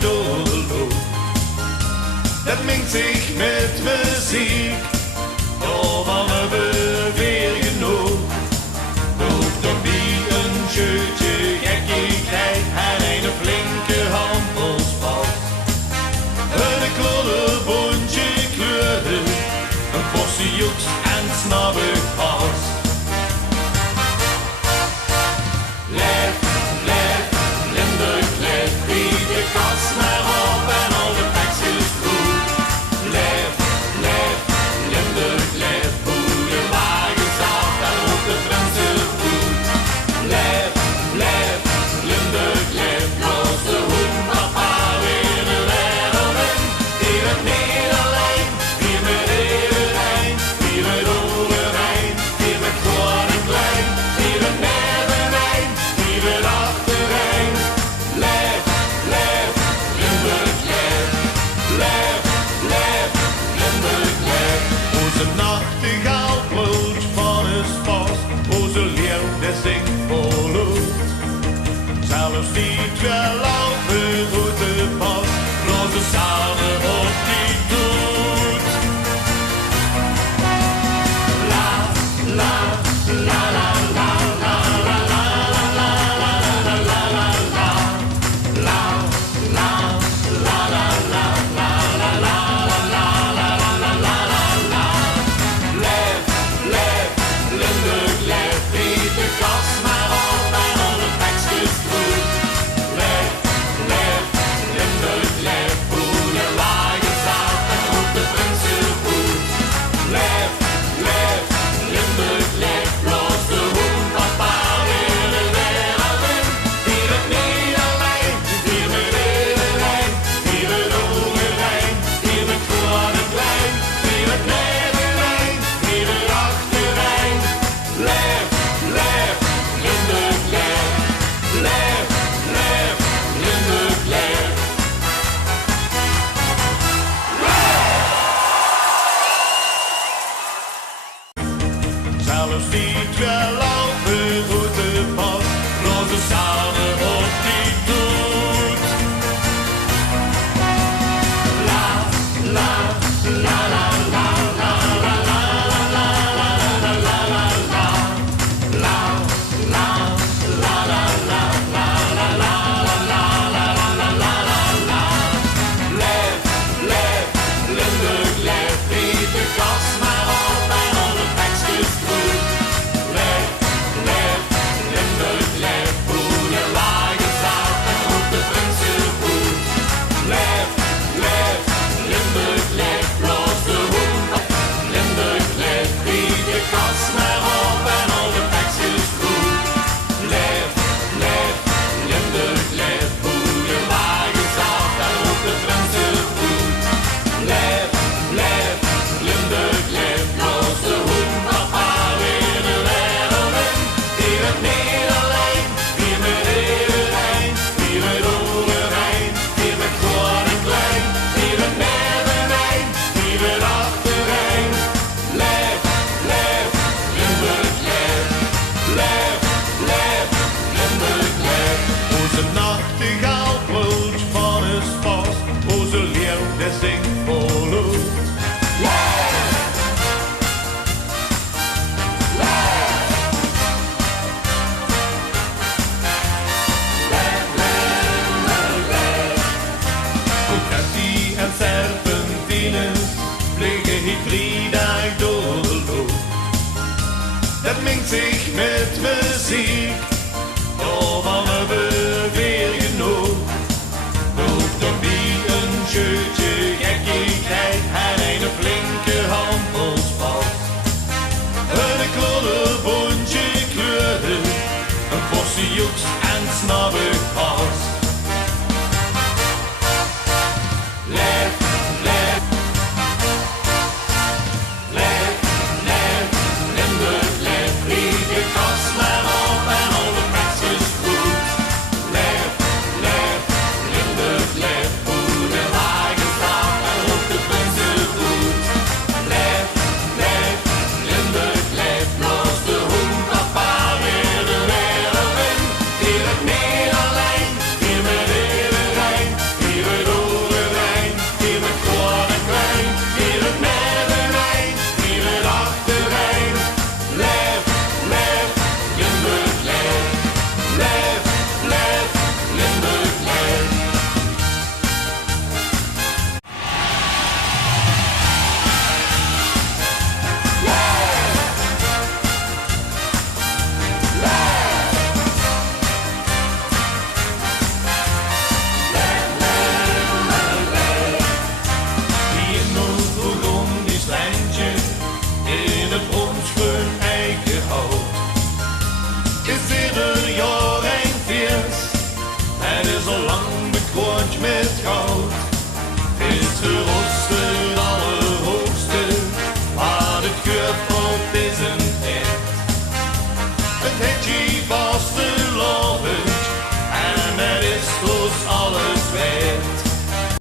door de loop. Dat mengt zich met muziek, daarvan hebben we weer genoeg. Loopt er wie een shirtje gekkigheid en een flinke handelspas. Een klodderboontje kleuren, een portie joeks en snabbig pas. Lef, lef, Limburg, lef, wie de kast maar op en al de tekstjes goed. Lef, lef, Limburg, lef, hoe de wagen staat en op de Franse voet. Lef, lef, Limburg, lef, los de hoen, papa weer de wereld in. Hier het Nederland, hier met Evenijn, hier met Overijn, hier met Groen en Klein, hier met Nevenijn, hier met Achterijn. Lef, lef, Limburg, lef, lef, lef, Limburg, lef. Onze nachtegaal bloot van het vast, onze leeuw die zingt vol lucht. Zelfs die